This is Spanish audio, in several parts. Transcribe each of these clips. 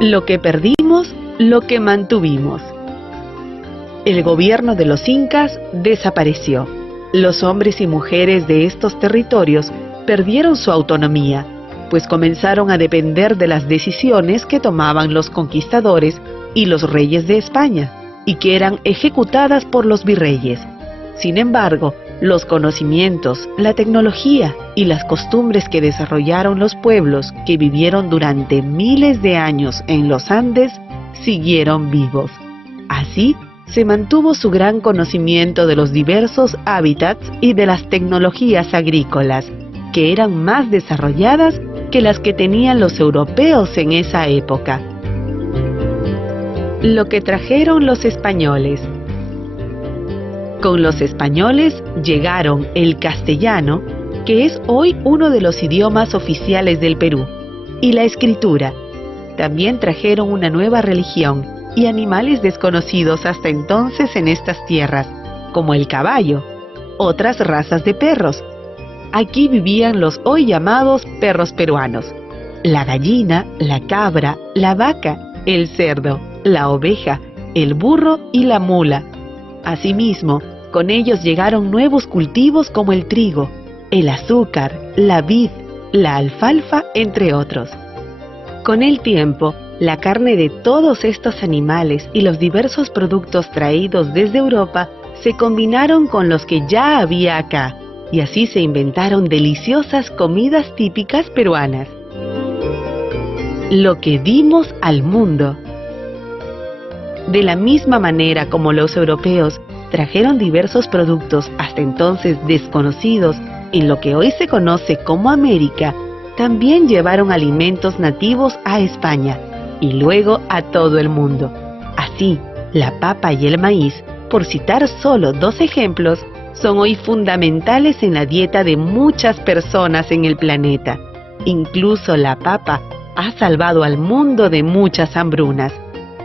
Lo que perdimos, lo que mantuvimos. El gobierno de los incas desapareció. Los hombres y mujeres de estos territorios perdieron su autonomía, pues comenzaron a depender de las decisiones que tomaban los conquistadores y los reyes de España, y que eran ejecutadas por los virreyes. Sin embargo, los conocimientos, la tecnología y las costumbres que desarrollaron los pueblos que vivieron durante miles de años en los Andes siguieron vivos. Así, se mantuvo su gran conocimiento de los diversos hábitats y de las tecnologías agrícolas, que eran más desarrolladas que las que tenían los europeos en esa época. Lo que trajeron los españoles. Con los españoles llegaron el castellano, que es hoy uno de los idiomas oficiales del Perú, y la escritura. También trajeron una nueva religión y animales desconocidos hasta entonces en estas tierras, como el caballo, otras razas de perros. Aquí vivían los hoy llamados perros peruanos, la gallina, la cabra, la vaca, el cerdo, la oveja, el burro y la mula. Asimismo, con ellos llegaron nuevos cultivos como el trigo, el azúcar, la vid, la alfalfa, entre otros. Con el tiempo, la carne de todos estos animales y los diversos productos traídos desde Europa se combinaron con los que ya había acá, y así se inventaron deliciosas comidas típicas peruanas. Lo que dimos al mundo. De la misma manera como los europeos trajeron diversos productos hasta entonces desconocidos en lo que hoy se conoce como América, también llevaron alimentos nativos a España y luego a todo el mundo. Así, la papa y el maíz, por citar solo dos ejemplos, son hoy fundamentales en la dieta de muchas personas en el planeta. Incluso la papa ha salvado al mundo de muchas hambrunas.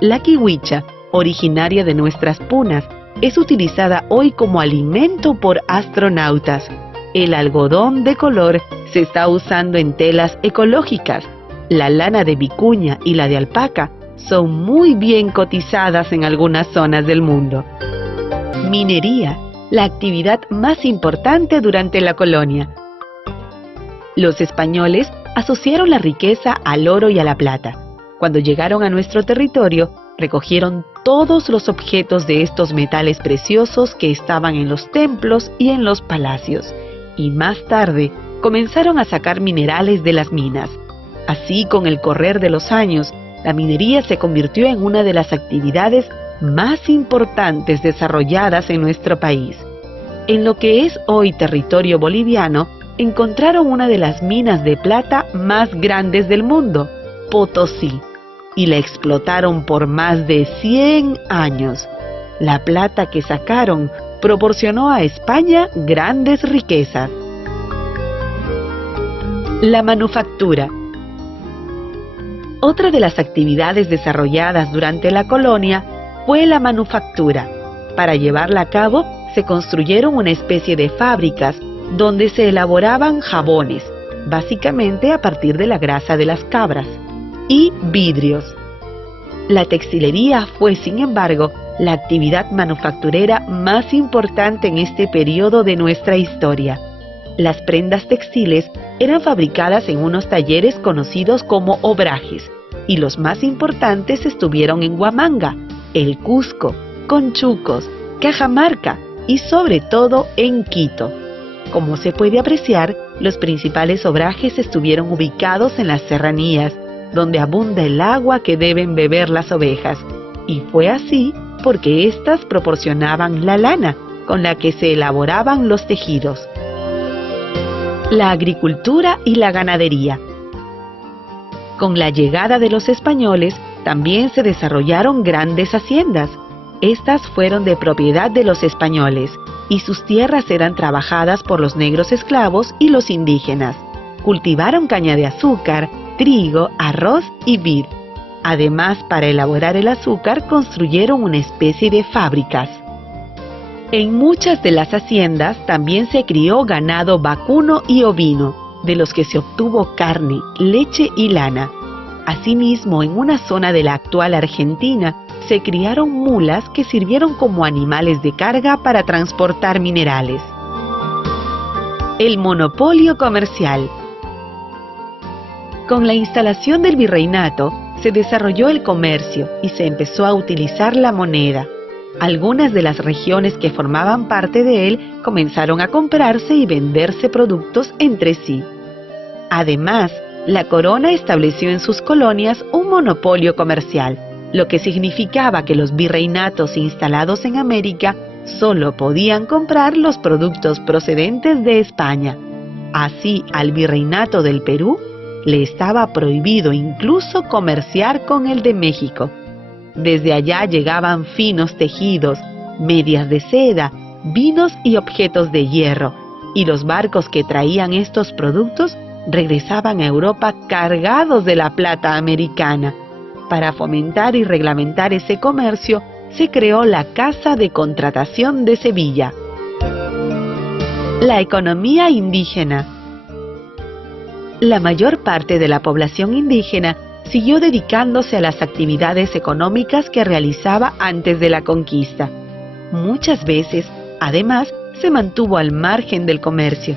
La kiwicha, originaria de nuestras punas, es utilizada hoy como alimento por astronautas. El algodón de color se está usando en telas ecológicas. La lana de vicuña y la de alpaca son muy bien cotizadas en algunas zonas del mundo. Minería, la actividad más importante durante la colonia. Los españoles asociaron la riqueza al oro y a la plata. Cuando llegaron a nuestro territorio, recogieron todos los objetos de estos metales preciosos que estaban en los templos y en los palacios, y más tarde comenzaron a sacar minerales de las minas. Así, con el correr de los años, la minería se convirtió en una de las actividades más importantes desarrolladas en nuestro país. En lo que es hoy territorio boliviano, encontraron una de las minas de plata más grandes del mundo, Potosí, y la explotaron por más de 100 años. La plata que sacaron proporcionó a España grandes riquezas. La manufactura. Otra de las actividades desarrolladas durante la colonia fue la manufactura. Para llevarla a cabo, se construyeron una especie de fábricas donde se elaboraban jabones, básicamente a partir de la grasa de las cabras, y vidrios. La textilería fue, sin embargo, la actividad manufacturera más importante en este periodo de nuestra historia. Las prendas textiles eran fabricadas en unos talleres conocidos como obrajes, y los más importantes estuvieron en Huamanga, el Cusco, Conchucos, Cajamarca y sobre todo en Quito. Como se puede apreciar, los principales obrajes estuvieron ubicados en las serranías, donde abunda el agua que deben beber las ovejas, y fue así porque éstas proporcionaban la lana con la que se elaboraban los tejidos. La agricultura y la ganadería. Con la llegada de los españoles, también se desarrollaron grandes haciendas. Estas fueron de propiedad de los españoles, y sus tierras eran trabajadas por los negros esclavos y los indígenas. Cultivaron caña de azúcar, trigo, arroz y vid. Además, para elaborar el azúcar, construyeron una especie de fábricas. En muchas de las haciendas también se crió ganado vacuno y ovino, de los que se obtuvo carne, leche y lana. Asimismo, en una zona de la actual Argentina, se criaron mulas que sirvieron como animales de carga para transportar minerales. El monopolio comercial. Con la instalación del virreinato, se desarrolló el comercio y se empezó a utilizar la moneda. Algunas de las regiones que formaban parte de él comenzaron a comprarse y venderse productos entre sí. Además, la corona estableció en sus colonias un monopolio comercial, lo que significaba que los virreinatos instalados en América solo podían comprar los productos procedentes de España. Así, al virreinato del Perú le estaba prohibido incluso comerciar con el de México. Desde allá llegaban finos tejidos, medias de seda, vinos y objetos de hierro, y los barcos que traían estos productos regresaban a Europa cargados de la plata americana. Para fomentar y reglamentar ese comercio, se creó la Casa de Contratación de Sevilla. La economía indígena. La mayor parte de la población indígena siguió dedicándose a las actividades económicas que realizaba antes de la conquista. Muchas veces, además, se mantuvo al margen del comercio.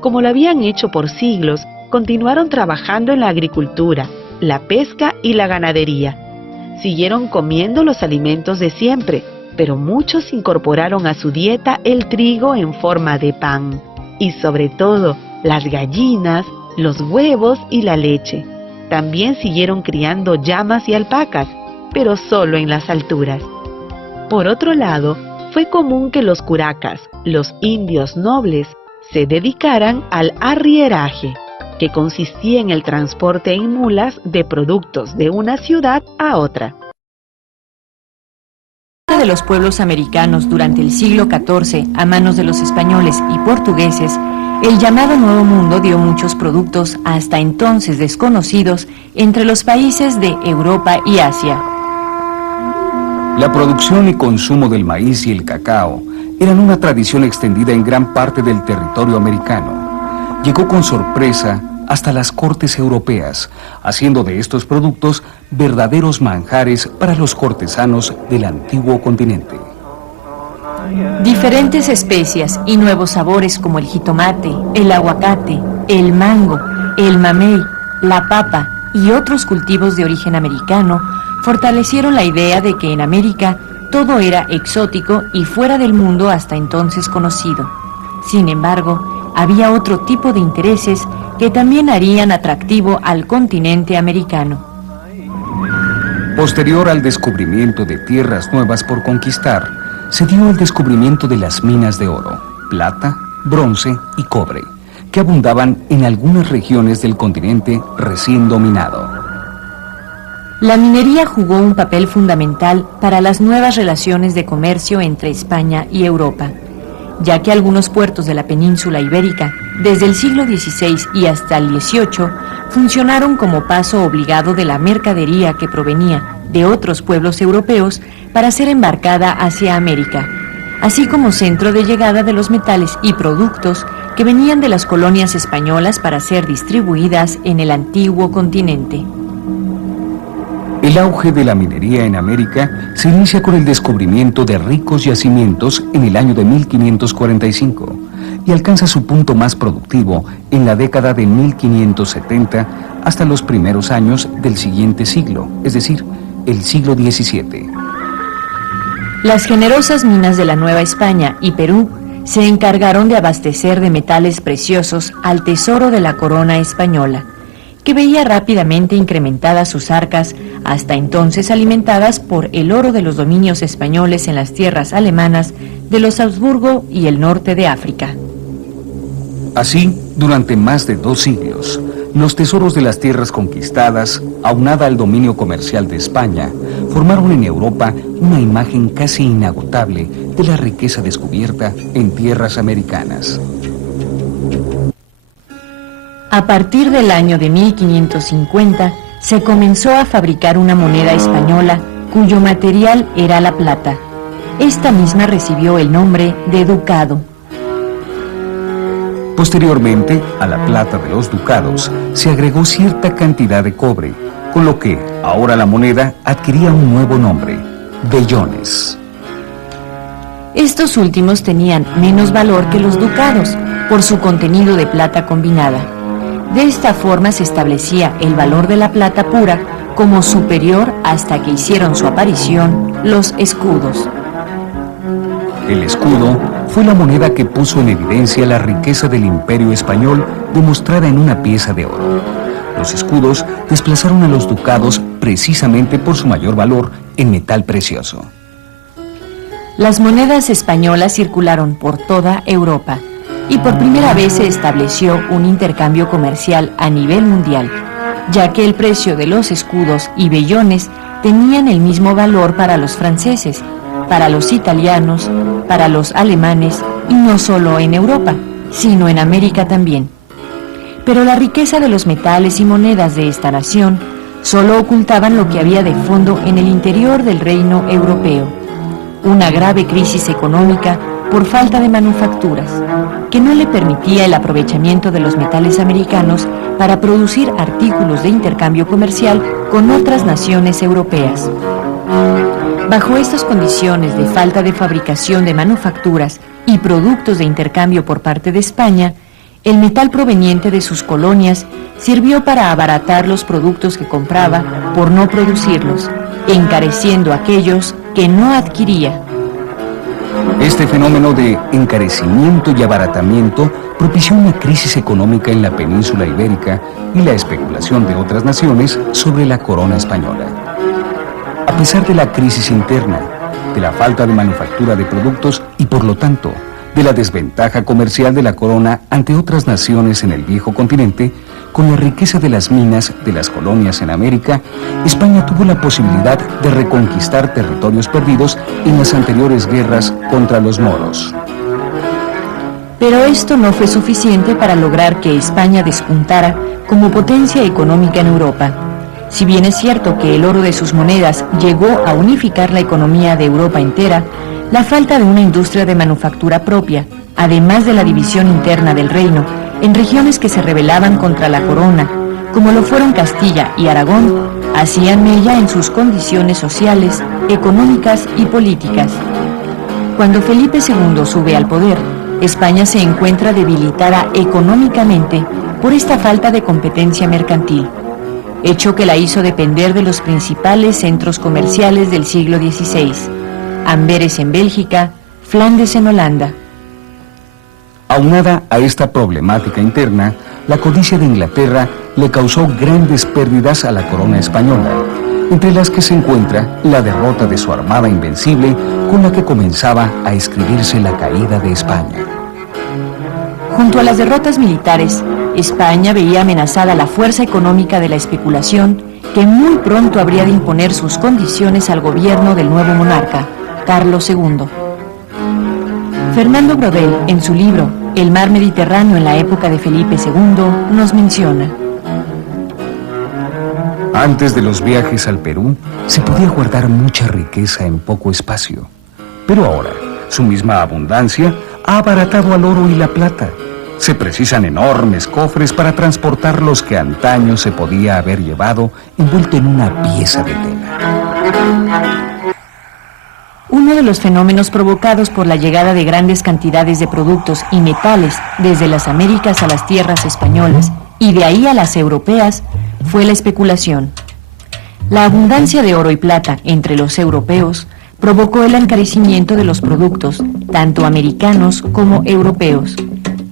Como lo habían hecho por siglos, continuaron trabajando en la agricultura, la pesca y la ganadería. Siguieron comiendo los alimentos de siempre, pero muchos incorporaron a su dieta el trigo en forma de pan, y sobre todo las gallinas, los huevos y la leche. También siguieron criando llamas y alpacas, pero solo en las alturas. Por otro lado, fue común que los curacas, los indios nobles, se dedicaran al arrieraje, que consistía en el transporte en mulas de productos de una ciudad a otra. De los pueblos americanos durante el siglo XIV a manos de los españoles y portugueses, el llamado Nuevo Mundo dio muchos productos hasta entonces desconocidos entre los países de Europa y Asia. La producción y consumo del maíz y el cacao eran una tradición extendida en gran parte del territorio americano. Llegó con sorpresa hasta las cortes europeas, haciendo de estos productos verdaderos manjares para los cortesanos del antiguo continente. Diferentes especias y nuevos sabores como el jitomate, el aguacate, el mango, el mamey, la papa y otros cultivos de origen americano fortalecieron la idea de que en América todo era exótico y fuera del mundo hasta entonces conocido. Sin embargo, había otro tipo de intereses que también harían atractivo al continente americano. Posterior al descubrimiento de tierras nuevas por conquistar, se dio el descubrimiento de las minas de oro, plata, bronce y cobre, que abundaban en algunas regiones del continente recién dominado. La minería jugó un papel fundamental para las nuevas relaciones de comercio entre España y Europa, ya que algunos puertos de la península ibérica, desde el siglo XVI y hasta el XVIII, funcionaron como paso obligado de la mercadería que provenía de otros pueblos europeos para ser embarcada hacia América, así como centro de llegada de los metales y productos que venían de las colonias españolas para ser distribuidas en el antiguo continente. El auge de la minería en América se inicia con el descubrimiento de ricos yacimientos en el año de 1545 y alcanza su punto más productivo en la década de 1570 hasta los primeros años del siguiente siglo, es decir, el siglo XVII. Las generosas minas de la Nueva España y Perú se encargaron de abastecer de metales preciosos al tesoro de la corona española, que veía rápidamente incrementadas sus arcas, hasta entonces alimentadas por el oro de los dominios españoles en las tierras alemanas de los Habsburgo y el norte de África. Así, durante más de 2 siglos, los tesoros de las tierras conquistadas, aunada al dominio comercial de España, formaron en Europa una imagen casi inagotable de la riqueza descubierta en tierras americanas. A partir del año de 1550, se comenzó a fabricar una moneda española cuyo material era la plata. Esta misma recibió el nombre de ducado. Posteriormente, a la plata de los ducados se agregó cierta cantidad de cobre, con lo que ahora la moneda adquiría un nuevo nombre, vellones. Estos últimos tenían menos valor que los ducados por su contenido de plata combinada. De esta forma se establecía el valor de la plata pura como superior hasta que hicieron su aparición los escudos. El escudo fue la moneda que puso en evidencia la riqueza del Imperio Español demostrada en una pieza de oro. Los escudos desplazaron a los ducados precisamente por su mayor valor en metal precioso. Las monedas españolas circularon por toda Europa y por primera vez se estableció un intercambio comercial a nivel mundial, ya que el precio de los escudos y vellones tenían el mismo valor para los franceses, para los italianos, para los alemanes y no solo en Europa, sino en América también. Pero la riqueza de los metales y monedas de esta nación solo ocultaban lo que había de fondo en el interior del reino europeo, una grave crisis económica por falta de manufacturas, que no le permitía el aprovechamiento de los metales americanos para producir artículos de intercambio comercial con otras naciones europeas. Bajo estas condiciones de falta de fabricación de manufacturas y productos de intercambio por parte de España, el metal proveniente de sus colonias sirvió para abaratar los productos que compraba por no producirlos, encareciendo aquellos que no adquiría. Este fenómeno de encarecimiento y abaratamiento propició una crisis económica en la península ibérica y la especulación de otras naciones sobre la corona española. A pesar de la crisis interna, de la falta de manufactura de productos y, por lo tanto, de la desventaja comercial de la corona ante otras naciones en el viejo continente, con la riqueza de las minas de las colonias en América, España tuvo la posibilidad de reconquistar territorios perdidos en las anteriores guerras contra los moros. Pero esto no fue suficiente para lograr que España despuntara como potencia económica en Europa. Si bien es cierto que el oro de sus monedas llegó a unificar la economía de Europa entera, la falta de una industria de manufactura propia, además de la división interna del reino, en regiones que se rebelaban contra la corona, como lo fueron Castilla y Aragón, hacían mella en sus condiciones sociales, económicas y políticas. Cuando Felipe II sube al poder, España se encuentra debilitada económicamente por esta falta de competencia mercantil, hecho que la hizo depender de los principales centros comerciales del siglo XVI, Amberes en Bélgica, Flandes en Holanda. Aunada a esta problemática interna, la codicia de Inglaterra le causó grandes pérdidas a la corona española, entre las que se encuentra la derrota de su armada invencible con la que comenzaba a escribirse la caída de España. Junto a las derrotas militares, España veía amenazada la fuerza económica de la especulación que muy pronto habría de imponer sus condiciones al gobierno del nuevo monarca, Carlos II. Fernando Brodel, en su libro El mar Mediterráneo en la época de Felipe II, nos menciona: antes de los viajes al Perú, se podía guardar mucha riqueza en poco espacio, pero ahora su misma abundancia ha abaratado al oro y la plata. Se precisan enormes cofres para transportar los que antaño se podía haber llevado envuelto en una pieza de tela. Uno de los fenómenos provocados por la llegada de grandes cantidades de productos y metales desde las Américas a las tierras españolas y de ahí a las europeas fue la especulación. La abundancia de oro y plata entre los europeos provocó el encarecimiento de los productos, tanto americanos como europeos,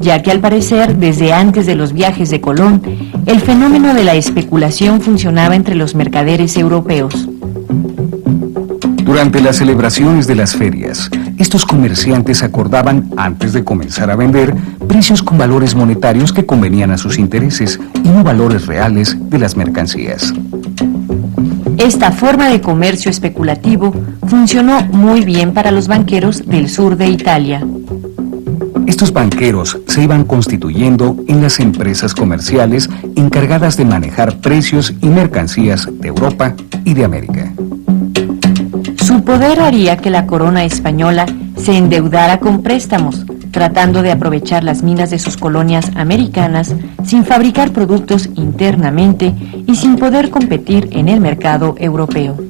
ya que al parecer, desde antes de los viajes de Colón, el fenómeno de la especulación funcionaba entre los mercaderes europeos. Durante las celebraciones de las ferias, estos comerciantes acordaban, antes de comenzar a vender, precios con valores monetarios que convenían a sus intereses y no valores reales de las mercancías. Esta forma de comercio especulativo funcionó muy bien para los banqueros del sur de Italia. Estos banqueros se iban constituyendo en las empresas comerciales encargadas de manejar precios y mercancías de Europa y de América. Su poder haría que la corona española se endeudara con préstamos, tratando de aprovechar las minas de sus colonias americanas sin fabricar productos internamente y sin poder competir en el mercado europeo.